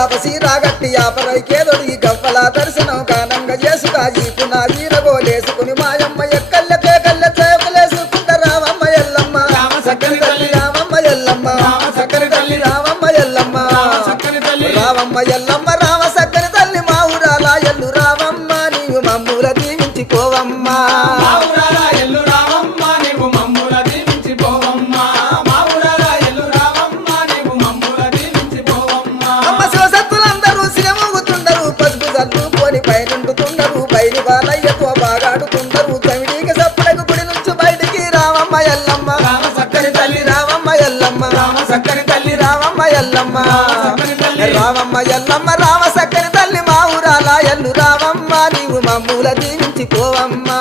యాపసి రాగట్టి యాపరైకేదొడి గవ్వల దర్శనం కానంగా చేసుగా ఈపు నా వీరగోలేసుకుని మాయమ్మ ఎక్కల్లకే కళ్ళ చేపలేసుకుంట రావమ్మ ఎల్లమ్మ చక్కని తల్లి రావమ్మ ఎల్లమ్మ చక్కని తల్లి రావమ్మ ఎల్లమ్మ చక్కని తల్లి రావమ్మ ఎల్లమ్మ రామ సక్కని తల్లి మా ఊరాల ఎల్లు రావమ్మ నీవు మమ్ముల దీవించిపోవమ్మా మా ఊరాల ఎల్లు రావమ్మ నీవు మమ్ముల దీవించిపోవమ్మా మా ఊరాల ఎల్లు రావమ్మ నీవు మమ్ముల దీవించిపోవమ్మా అమ్మ శివసత్తులందరూ సిరమూగుతుండరు పసుపు చల్లుకొని పైనుండుతుండరు బయలు బాలయ్యతో బాగాడుతుండరు చవిడికి సప్పుడకు గుడి నుంచి బయటికి రావమ్మ ఎల్లమ్మ రామ చక్కని తల్లి రావమ్మ ఎల్లమ్మ రామ చక్కని తల్లి రావమ్మ ఎల్లమ్మ చక్కని తల్లి రావమ్మ ఎల్లమ్మ రామ సక్కని తల్లి మా ఊరాల ఎల్లు రావమ్మ నీవు మమ్ముల దీవించిపోవమ్మా